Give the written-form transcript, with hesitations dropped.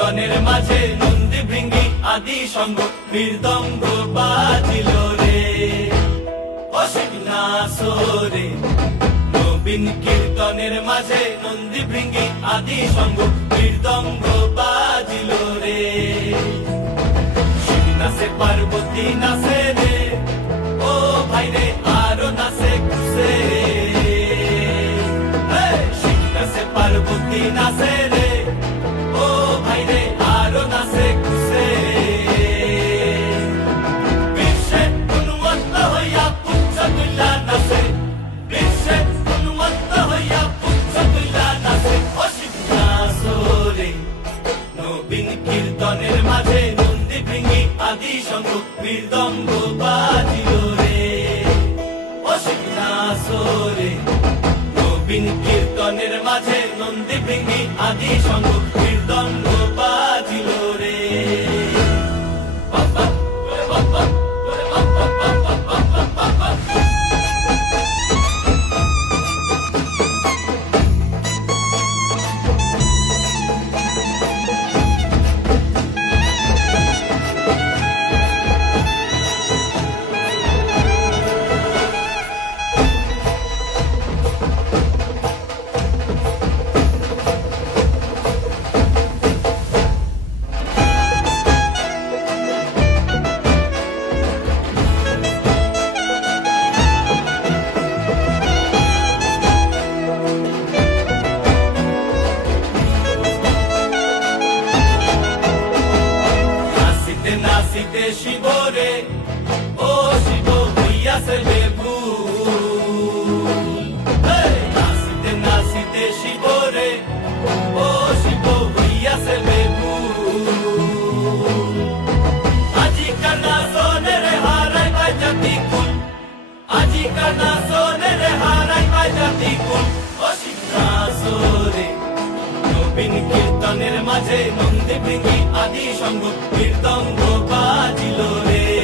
কীর্তনের মাঝে নন্দী ভৃঙ্গি আদি সঙ্গ মৃদঙ্গ বাজিল রে অসীম নাসরে নবীন কীর্তনের মাঝে নন্দী ভৃঙ্গি আদি সঙ্গ মৃদঙ্গ বাজিল রে শিব নাচে পার্বতী নাচে রে ও ভাই রে আরো নাচে খুশে শিব নাচে পার্বতী নাচে রে ও ভাই রে আরো নাচে খুশে বিশ্বে উন্মত্ত হইয়া পুচ্ছ তুল্লা নাচে বিশ্বে উন্মত্ত হইয়া পুচ্ছ তুল্লা নাচে অসীম নাচরে নবীন কীর্তনের মাঝে নন্দী ভৃঙ্গি আদি সঙ্গ মৃদঙ্গ বাজিল রে অসীম নাচরে নবীন কীর্তনের মাঝে নন্দী ভৃঙ্গি আদি সঙ্গ মৃদঙ্গ বাজিল রে বাবা বাবা বাবা বাবা বাবা নাচিতে শিব রে ও শিব হইয়াছে বেভুল নাচিতে নাচিতে শিব রে ও শিব হইয়াছে বেভুল আজিকার নাচনে রে হারাই বাই জাতি কুল আজিকার নাচনে রে হারাই বাই জাতি কুল অসীম নাচরে নবীন কীর্তনের মাঝে নন্দী ভৃঙ্গি আদি সঙ্গ মৃদঙ্গ বাজিল রে